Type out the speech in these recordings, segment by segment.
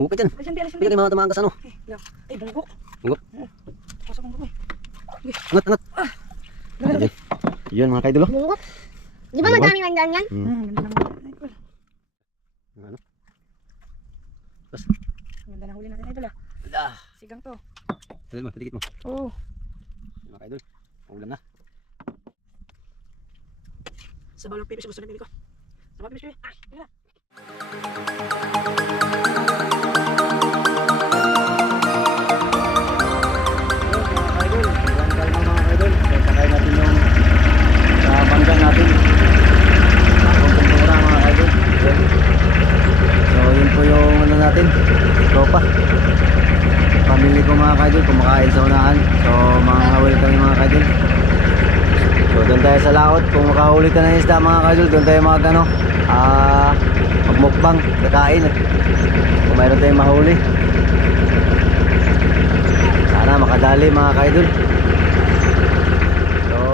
Bukit yan. Alisan, Bi, alisan, Bi. Bukit yung mga tamaan ka sa ano. Ay, bunggok. Bunggok. Pasok bunggok, eh. Angat, angat. Grabe. Yun mga kaidol. Oh. Bungot. Di ba madami mandaan yan? Ganda ng idol. Ano? Bas. Ganda ng huli natin, idol, ah. Ah. Sigang to. Dali mo, titikit mo. Oo. Mga kaidol. Ulam na. Sa balong pipis, gusto na bili ko. Sa balong pipis, yun na. Bangga natin akong kumpura mga kaidol. So yun po yung ano natin, tropa, pamilya ko mga kaidol, kumakain sa unahan. So mga huli kami mga kaidol. So doon tayo sa laot, kung makahuli ka ng isda mga kaidol, doon tayo mag ano, magmukbang, kakain kung mayroon tayong mahuli. Sana makadali mga kaidol.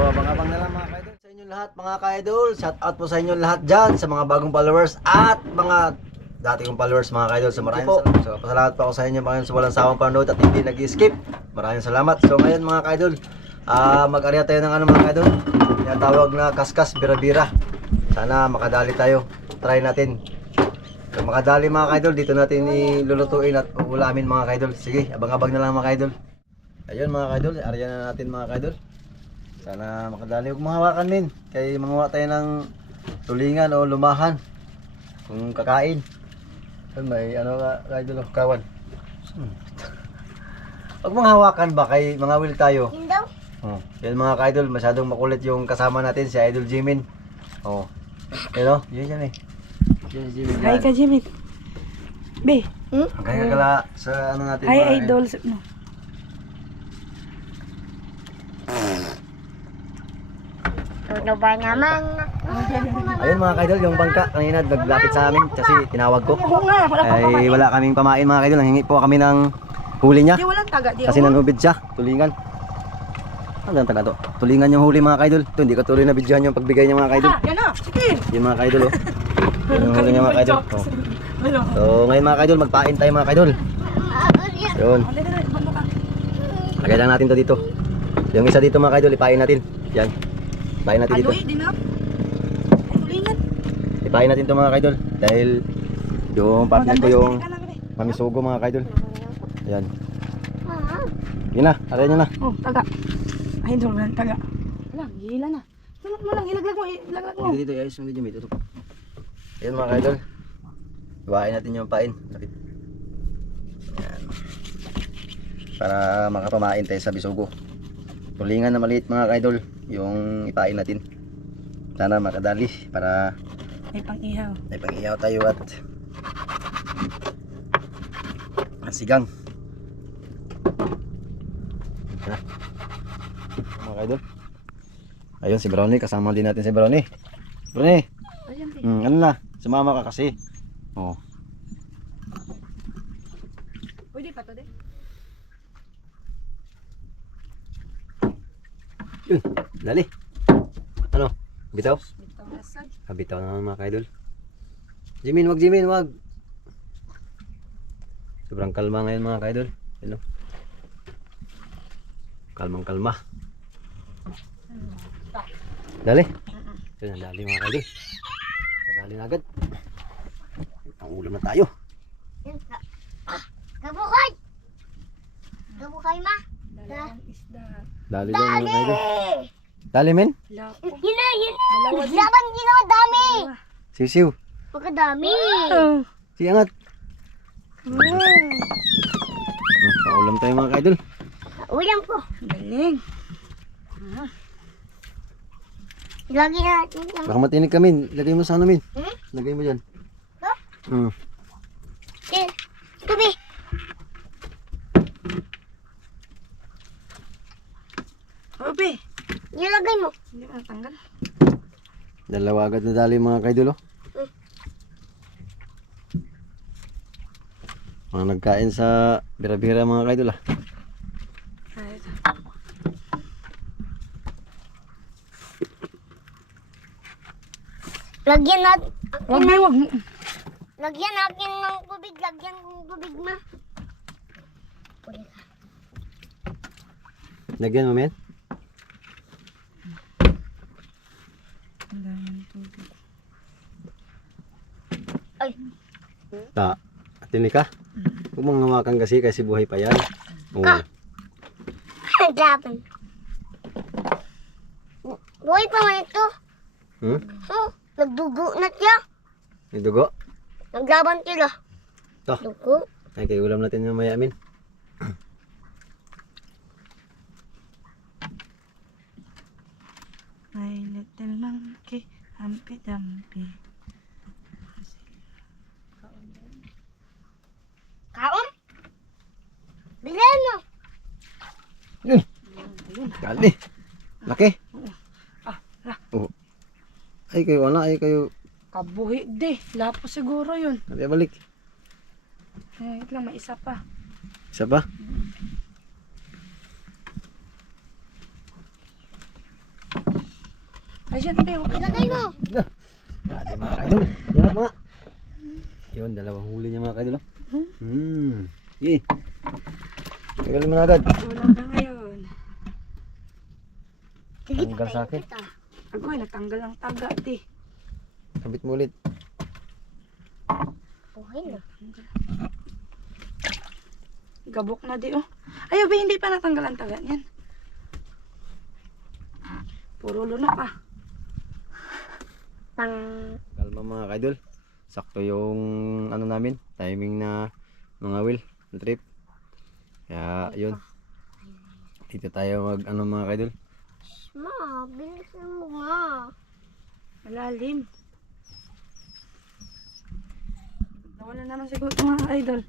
Abang-abang na lang mga kaidol sa inyo lahat mga kaidol. Shout out po sa inyo lahat dyan, sa mga bagong followers at mga dati kong followers mga kaidol. So maraming salamat. So pasalamat po ako sa inyo mga sa walang sawang panood at hindi nag-skip. Maraming salamat. So ngayon mga kaidol, mag-arya tayo ng ano mga kaidol, yung tawag na kaskas bira-bira. Sana makadali tayo. Try natin. So makadali mga kaidol, dito natin ilulutuin at uulamin mga kaidol. Sige, abang-abang na lang mga kaidol. Ayun mga kaidol, arya na natin mga kaidol. Sana makadali. Huwag mahawakan min. Kaya manguha tayo ng tulingan o lumahan kung kakain. Yan may ano ka idol of kawan. Huwag mahawakan ba kay mga will tayo. Yun daw. Oh, yan mga ka-idol, masyadong makulit yung kasama natin si Idol Jimin. Oh. Yan oh, yun eh. Yun si Jimin. Hi ka, Jimmy. Be. Kaya kala sa ano natin. Hi, idol. No. Ano ba naman? Ayun mga kaidol, yung bangka kanina naglapit sa amin kasi tinawag ko. Oo nga, wala pa Ay wala kaming pamain mga kaidol, nanghingi po kami ng huli niya. Di walang taga, di Kasi nanubid siya, tulingan. Ano ang taga to? Tulingan yung huli mga kaidol. Ito hindi ko tuloy na bidyohan yung pagbigay niya mga kaidol. Yan na, sige. Yung mga kaidol oh. Yung huli niya mga kaidol. Oh. Ano? So ngayon mga kaidol, magpain tayo mga kaidol. Yun. Lagay lang natin to dito. Yung isa dito mga kaidol, ipain natin. Yan. Ipain natin dito. Aloy, din na. Ay, tulingan. Ipain natin to mga kaidol. Dahil yung partner ko yung mamisugo mga kaidol. Yan. Yun na, aray nyo na. Oh, taga. Ay, idol, walang taga. Wala, gila na. Tulog mo lang, ilaglag mo, ilaglag mo. Dito, ayos mo dito, may tutok. Ayan mga kaidol. Iwain natin yung pain. Lapit. Yan. Para makapamain tayo sa bisugo. Tulingan na maliit mga kaidol yung ipain natin. Sana makadali para May pang-ihaw. may pang-ihaw tayo at sigang. Yan. Mga kaidol. Ayun si Brownie, kasama din natin si Brownie. Brownie, Ayan, be. ano na, sumama ka kasi. Oh. Pwede pa to, de. Yun, dali. Ano? Bitaw? Bitaw lasag. Bitaw na mga kaidol. Jimin, wag Jimin, wag. Sobrang kalma ngayon mga kaidol. Ano? Kalmang kalma. Dali. Yun, dali mga kaidol. Dali na agad. Ang ulam na tayo. Kabukay! Kabukay ma! Dalawang isda. Dali lang mga kaidol. Dali men? Lapo. Yun na, yun! Laban ginawa dami! Siw-siw. Pagkadami! Oh. Siangat. Wow. Paulam tayo mga kaidol. Ulam ko! Galing. Lagi natin lang. Baka matinig kami. Lagay mo sa ano min. Hmm? Lagay mo dyan. Ha? Hmm. Okay. Tubi! Oh, be. Nilagay mo. Hindi mo natanggal. Dalawa agad na dali mga kaidol oh. Mga nagkain sa bira-bira mga kaidol ah. Ay, ito. Lagyan natin. Wag, be, wag. Lagyan natin ng tubig. Lagyan ng tubig, ma. Puli ka. Lagyan mo, men. Ang dami ng tubig. Ay. Ta. Tinik ka? Huwag mong ngamakan kasi buhay pa yan. Oo. Ka. Dapan. Buhay pa man ito. Hmm? Oh, nagdugo na siya. May dugo? Naglaban sila. To. Dugo. Ay, kay ulam natin yung maya, min. My little monkey, Humpty Dumpty. Kaon? Bilhin mo. Yun. Gali. Laki. Oh. Ay kayo, ana, ay kayo. Kabuhi di. Lapo siguro yun. Kali balik. Eh, ito lang, may isa pa. Isa ba? Ayan, Beo. Ilagay mo. Dali mga kaidol. Yan mga. Yun, dalawang huli niya mga kaidol. Sige. Tagalin mo na agad. Ulam na ngayon. Sige, Tanggal sa akin. kita. Agoy, natanggal ang taga, di. Kabit mo ulit. Buhay na. Gabok na di, oh. Ayaw, ba, hindi pa natanggal ang taga niyan. Puro lunak, ah. Pang... Kalma mga kaidol. Sakto yung ano namin, timing na mga wheel, na trip. Kaya yun. Dito tayo mag ano mga kaidol. Ma, bilisan mo nga. Malalim. Nawala naman siguro ito mga idol.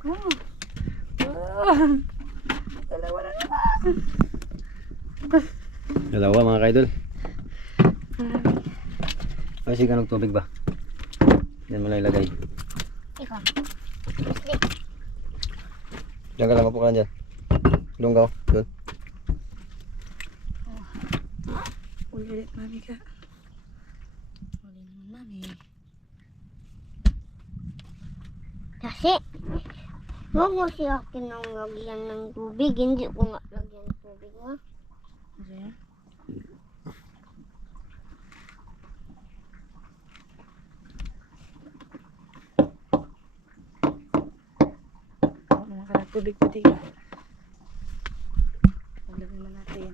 Oh. Oh. Dalawa na naman. Dalawa mga kaidol. Ay, sige ka ng tubig ba? Yan mo lang ilagay. Ikaw. Diyan ka lang, upo ka lang dyan. Doon ka, doon. Ulit, mami ka. Ulit mo, mami. Kasi, huwag mo siya akin ng lagyan ng tubig. Hindi ko nga lagyan ng tubig, ma. Ayan. Mga ka tubig pati. Pagdagan na natin.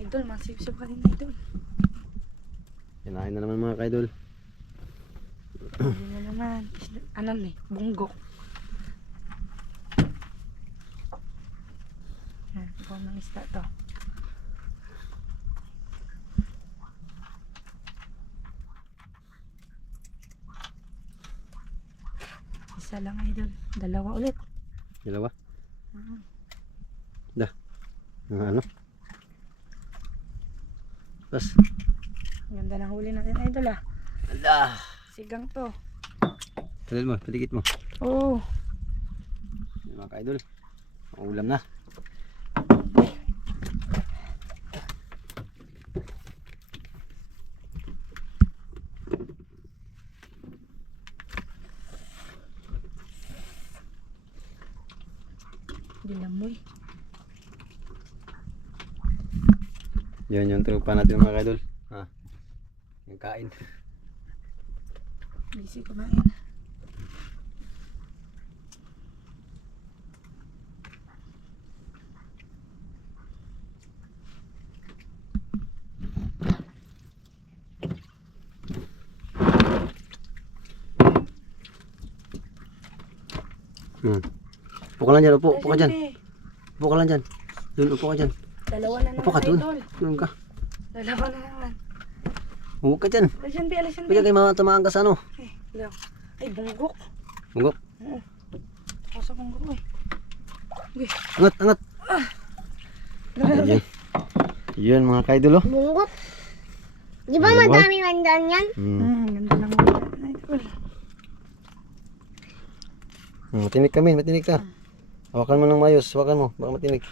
Idol, masip-sip ka rin, idol. Kinain na naman mga kaidol. Hindi na naman. Ano ni? Bunggok. Yan, ikaw ng isda to. Isa lang, idol. Dalawa ulit. Dalawa. Dah. Mga ano? Tapos. Ganda ng huli natin, idol, ah. Ala. Sigang to. Talil mo, patikit mo. Oo. Yan mga kaidol. Ulam na. Dilamoy. Yan yung trupa natin mga kaidol. Ha. Yung kain. Busy kumain. Upo ka lang dyan, upo ka dyan. Ayan, Upo ka lang dyan. Doon, upo ka dyan. dalawa na naman, Upo ka doon. idol. Doon ka. Dalawa na naman. Upo ka dyan. Alisan, Bi, alisan, Bi. Pwede kayo matamaan ka sa ano. Eh, lang. Ay, bunggok. Bungok. Oo. Ako sa bunggok, eh. Okay. Angat, angat. Ayan. Yan mga kaidol oh. Bungot. Di ba Ano ba? madami mandaan yan? Ganda lang ulit. Idol. Matinik kami, matinik ka. Hawakan mo ng mayos, hawakan mo, baka matinik.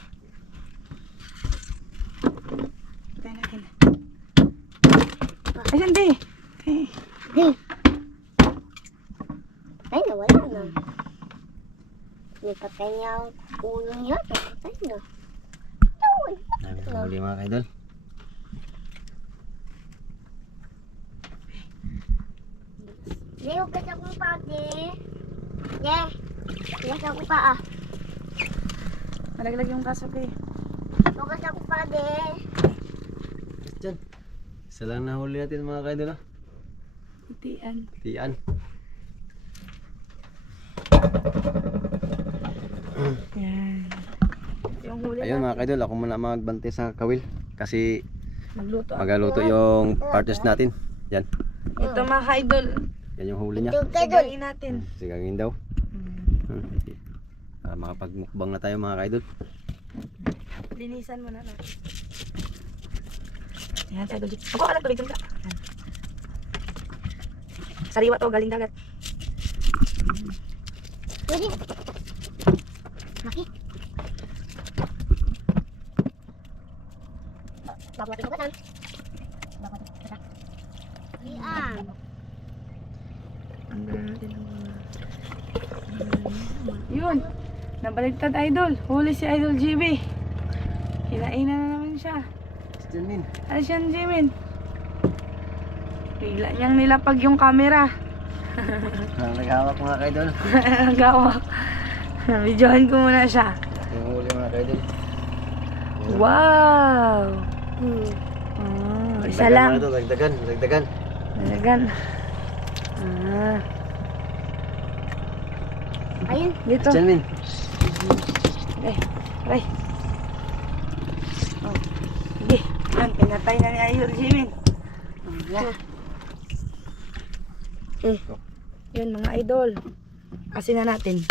Ayan, di. Eh, Ay, nawala na. Nipatay niya ang ulo niya. Napatay na. Dami na huli mga kaidol. Hugas akong pati. Hugas ako pa ah. malaglag yung kaso eh. Hugas ako pa Diyan. Isa lang nahuli natin mga kaidol ah. Itian. Tiyan. Yan. Yung huli Ayun natin. mga kaidol, ako muna magbantay sa kawil. Kasi Magluto. magaluto yung partners natin. Yan. Ito mga ka-idol. Yan yung huli niya. Sigagin natin. Sigagin daw. Hmm. Para makapagmukbang na tayo mga kaidol. Linisan mo na natin. Yan, ka-idol. Ako alam tubig dun ka. Yan. Sariwa to, galing dagat. Pwede. Laki. Bago natin hugatan. Bago natin hugatan. Iyan. Tanggalin natin ang mga... Yun. Nabaligtad idol. Huli si Idol GB. Kinainan na naman siya. Diyan min. Ano siya Jimin? Bigla niyang nilapag yung camera. Naghawak mga kaidol. Nagawak. Videohan ko muna siya. Yung huli mga kaidol. Wow! Isa lang. Dagdagan. Dagdagan. Ah. Ayun. Dito. Diyan min. Aray. Oh. Sige. Yan, pinatay na ni Idol Jimin. Yun mga idol. Asin na natin.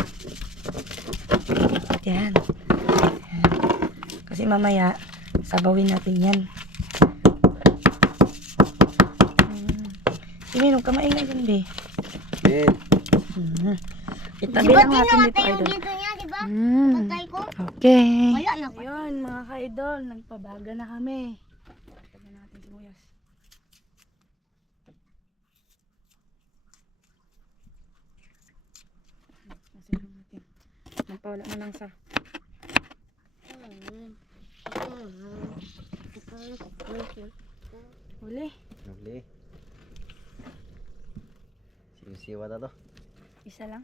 Yan. Kasi mamaya, sabawin natin yan. Jimin, huwag ka maingay dyan, be. Min. Itabi lang natin dito, Yung idol. dito niya, di ba? Mm. Patay ko. Okay. Wala na. Ayun, mga ka-idol, nagpabaga na kami. Tignan natin sibuyas. Masilong natin. Nagpawala na lang sa... Huli. Lovely. Siwa na to. Isa lang.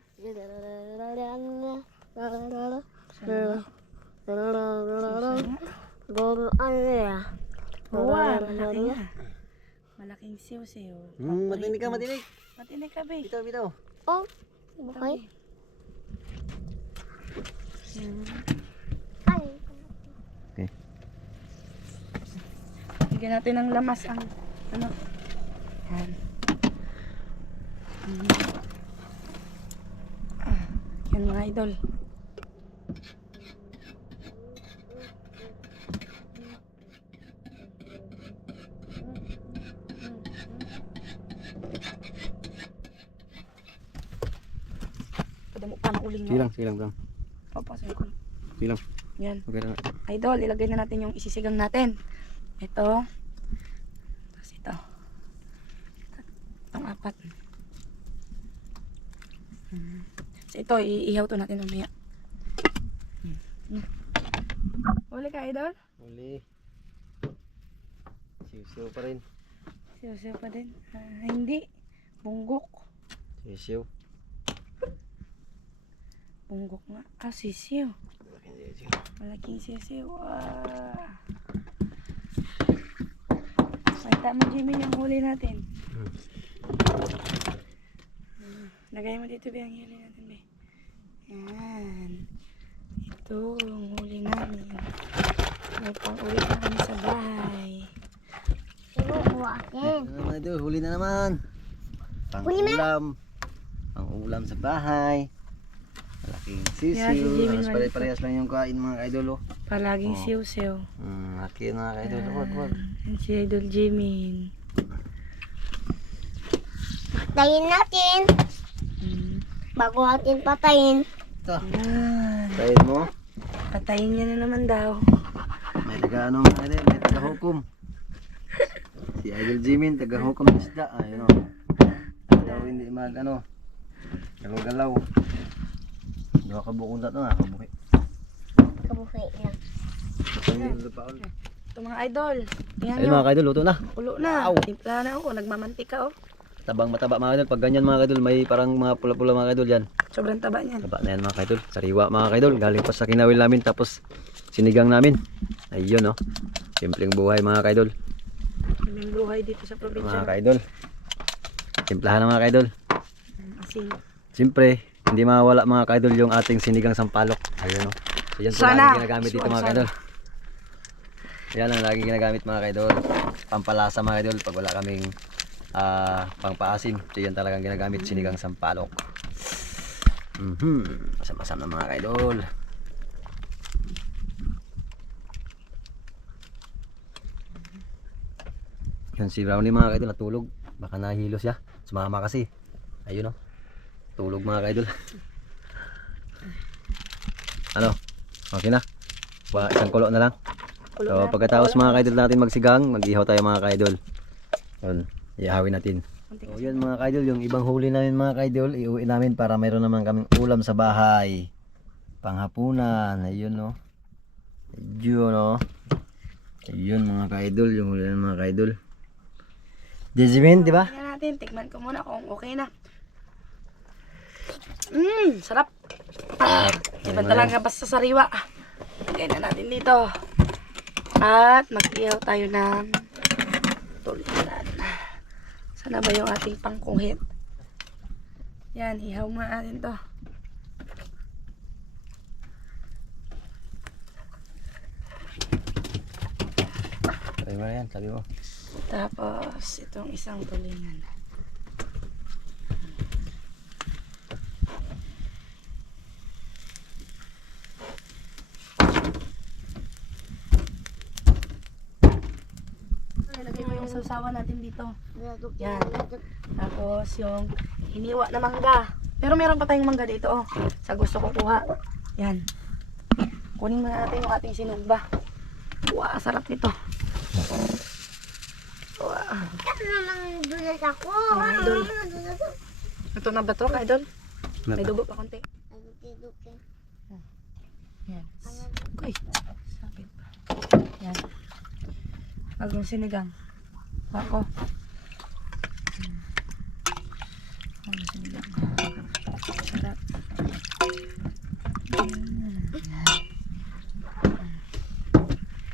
Wow, malaki nga. Malaking siw-siw. Matinig ka. Matinig ka, be. Bitaw. Oh, bakay. Ay. Okay. Bigyan natin ng lamas ang ano. Yan. Yan mga idol. Padamo pa ng uling mo. Silang bro. Papasok ko. Silang. Yan. Okay lang. Idol, ilagay na natin yung isisigang natin. Ito. Tapos ito. Itong apat. So ito, iihaw to natin mamaya. Huli ka, idol? Huli. Siw pa rin. Siyo pa din. Hindi. Bunggok. Siw. Bunggok nga. Sisiyo. Malaking sisiyo. Makita mo, Jimmy, yung huli natin. Lagay mo dito, be, ang huli natin, be. Yan. Ito, ang huli namin. May pang-uwi na kami sa bahay. Ibubuhatin. Huli na naman. Pang-ulam. Pang-ulam sa bahay. Malaking Yan, si sisiw. Jimmy Halos naman. pare-parehas lang yung kain mga idol. Palaging Oh. siw-siw. Laki na idol. Wag. Yan si Idol Jimmy. Patayin natin. Bago natin patayin. Ito. Yan. Kain mo. Patayin niya na naman daw. May taga ano mga idol. May taga hukom. Si Idol Jimin, taga-hukam ng isda. Ayun o. Daw hindi galaw-galaw. Dua ka bukong na ito nga, kabuhi. Kabuhay lang. Ito mga idol. Tingnan Ayun nyo. mga kaidol, luto na. Kulo na. Wow. Timpla na ako. Nagmamantika oh. Tabang mataba mga kaidol. Pag ganyan mga kaidol, may parang mga pula-pula mga kaidol yan. Sobrang taba niyan. Taba na yan mga kaidol. Sariwa mga kaidol. Galing pa sa kinawil namin tapos sinigang namin. Ayun o. Simpleng buhay mga kaidol. May buhay dito sa probinsya. Mga kaidol. Simplahan na mga kaidol. Asin. Siyempre, hindi mawala mga kaidol yung ating sinigang sampalok. Ayun o. So yan po Sana. lagi ginagamit dito mga Sana. kaidol. Yan ang lagi ginagamit mga kaidol. Pampalasa mga kaidol pag wala kaming pangpaasim. So yan talagang ginagamit sinigang sampalok. Masam-masam na mga kaidol. Yan si Brownie mga kaidol natulog. Baka nahilo siya. Sumama kasi. Ayun o. Tulog mga kaidol. Ano? Okay na? Isang kulo na lang. Kulo So na. pagkatapos mga kaidol natin magsigang, mag-ihaw tayo mga kaidol. Yun, ihawin natin. So yun mga kaidol, yung ibang huli namin mga kaidol, iuwi namin para mayroon naman kaming ulam sa bahay. Panghapunan, ayun no. Ayun no. Ayun mga kaidol, yung huli namin mga kaidol. Desmond, di ba? Tingnan natin. Tikman ko muna kung okay na. Sarap. Iba talaga basta sariwa. Lagay na natin dito. At mag-ihaw tayo ng tulinan. Sana ba yung ating pangkuhit? Yan, ihaw muna natin to. Sabi mo na yan, sabi mo. Tapos, itong isang tulingan. Lagay ko yung sausawan natin dito. Yan. Tapos yung hiniwa na mangga. Pero meron pa tayong mangga dito oh. Sa gusto ko kuha. Yan. Kunin muna natin yung ating sinugba. Wow, sarap nito. Wow. Ano naman dulas ako? Mga idol. Ito na ba ito, idol? Ano May ba? dugo pa konti. Duki-duki. Yan. Uy, sakit pa. Yan. Bagong sinigang. Ako. Bagong sinigang. Sarap.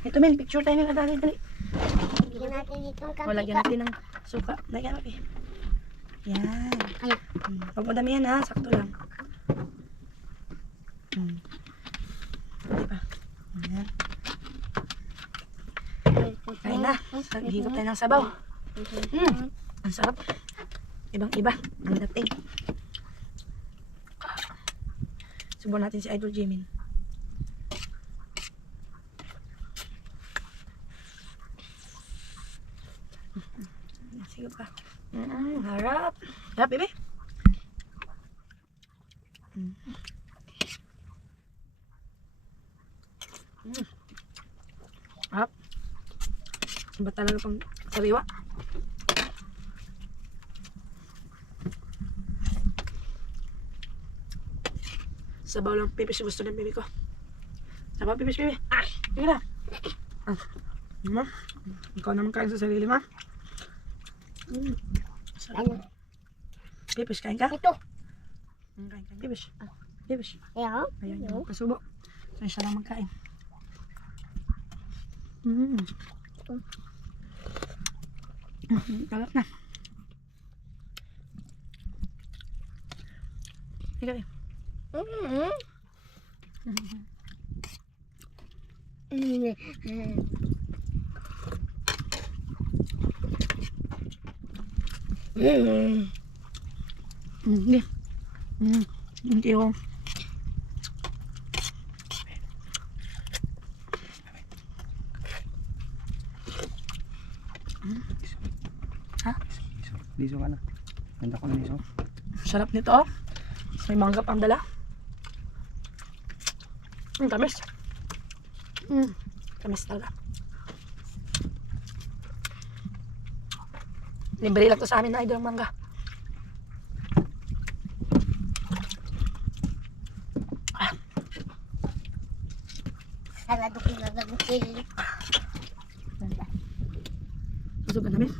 Ito men, picture tayo nila dali. Lagyan natin itong O, lagyan natin ng suka. Lagyan natin. Yan. Huwag mo damihan ha, sakto lang. Diba? Yan. Kain na. Higop tayo ng sabaw. Ang sarap. Ibang iba. Ang dating. Subukan natin si Idol Jimin. Sige pa. Harap. Harap, bebe. Harap. Iba talaga pang sariwa. Sabaw lang pipis gusto ng bebe ko. Sabaw pipis bebe. Sige na. Ikaw naman kain sa sarili ma. Sarap. Pipis kain ka? Ito. Kain ka. Pipis. Pipis. Ayan. Ayan yung kasubo. So isa lang magkain. Kalat na. Ikaw eh. Hindi. Hindi ako. Ha? Liso ka na. Ganda ko na liso. Sarap nito oh. May mangga pang dala. Tamis. Tamis talaga. Libre lang to sa amin na idol ang mangga. Sarado ko na gagawin. Busog ka namin.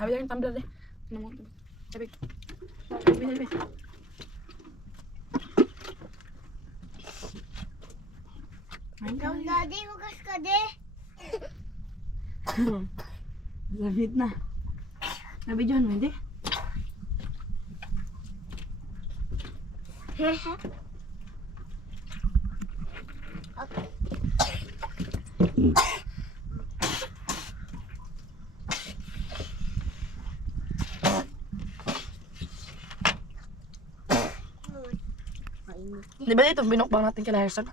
Abi lang yung tumbler eh. Ano mo? Sabi. Sabi. Ikaw, daddy, wagas ka de. Labit na. Sabi John, hindi? Di ba dito binukbang natin kila Harrison?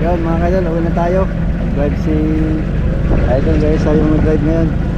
Yun mga kaidol, uwi na tayo. Drive si Idol guys, ayaw mag-drive ngayon.